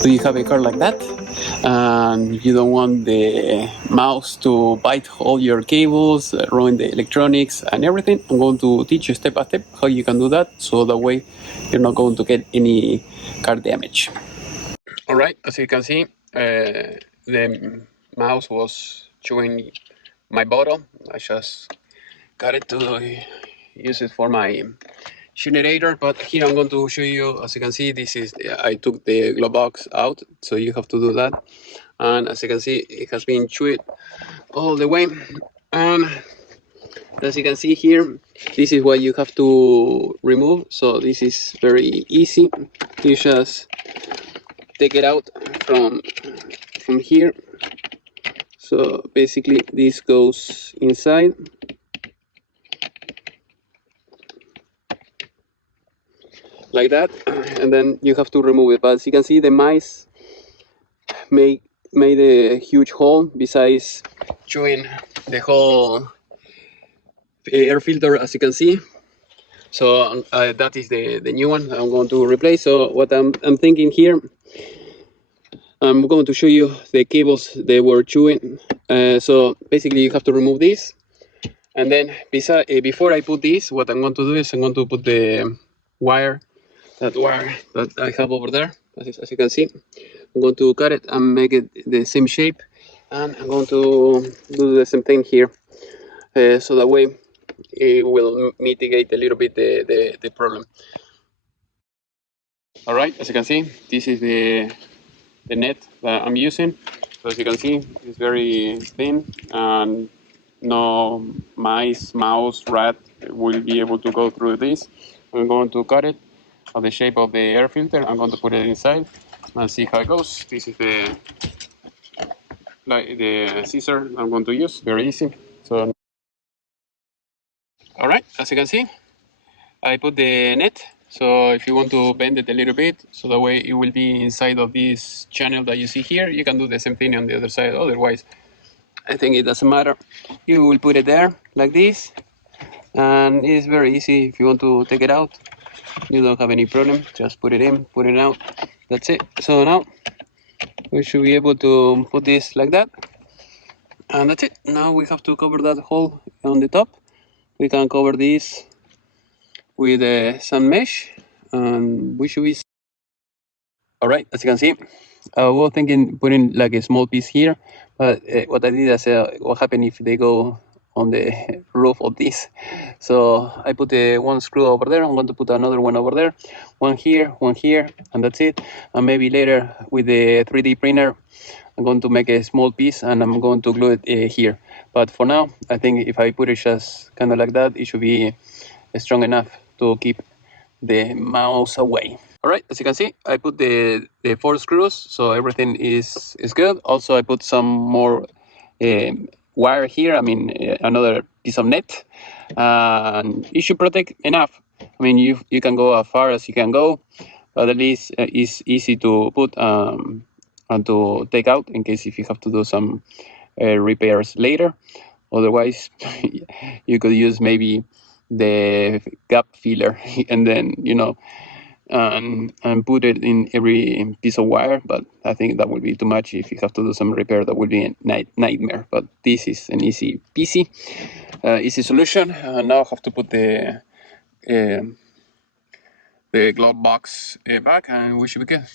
Do you have a car like that and you don't want the mouse to bite all your cables, ruin the electronics and everything? I'm going to teach you step by step how you can do that, so that way you're not going to get any car damage. All right, as you can see, the mouse was chewing my bottle. I just got it to use it for my generator, but here I'm going to show you. As you can see, this is, I took the glove box out, so you have to do that. And as you can see, it has been chewed all the way. And as you can see here, this is what you have to remove. So this is very easy. You just take it out from here. So basically this goes inside, like that, and then you have to remove it. But as you can see, the mice made a huge hole besides chewing the whole air filter, as you can see. So that is the new one I'm going to replace. So what I'm thinking here, I'm going to show you the cables they were chewing. So basically you have to remove this, and then before I put this, what I'm going to do is I'm going to put the wire, that wire that I have over there, as you can see. I'm going to cut it and make it the same shape, and I'm going to do the same thing here, so that way it will mitigate a little bit the problem. All right, as you can see, this is the net that I'm using. So as you can see, it's very thin, and no mice, mouse, rat will be able to go through this. I'm going to cut it of the shape of the air filter. I'm going to put it inside and see how it goes. This is the scissor I'm going to use. Very easy. So, all right, as you can see, I put the net. So if you want to bend it a little bit, so that way it will be inside of this channel that you see here, you can do the same thing on the other side. Otherwise, I think it doesn't matter. You will put it there like this, and it's very easy. If you want to take it out, you don't have any problem. Just put it in, put it out. That's it. So now we should be able to put this like that, and that's it. Now we have to cover that hole on the top. We can cover this with some mesh, and we should be. All right, as you can see, we were thinking putting like a small piece here, but what I did is what happened if they go on the roof of this. So I put one screw over there. I'm going to put another one over there, one here, and that's it. And maybe later with the 3D printer, I'm going to make a small piece and I'm going to glue it here. But for now, I think if I put it just kind of like that, it should be strong enough to keep the mouse away. All right, as you can see, I put the 4 screws, so everything is good. Also, I put some more wire here, another piece of net, and it should protect enough. I mean, you can go as far as you can go, but at least it's easy to put and to take out in case if you have to do some repairs later. Otherwise, you could use maybe the gap filler and then, and put it in every piece of wire, but I think that would be too much. If you have to do some repair, that would be a nightmare. But this is an easy peasy, easy solution. Now I have to put the glove box back, and we should be good.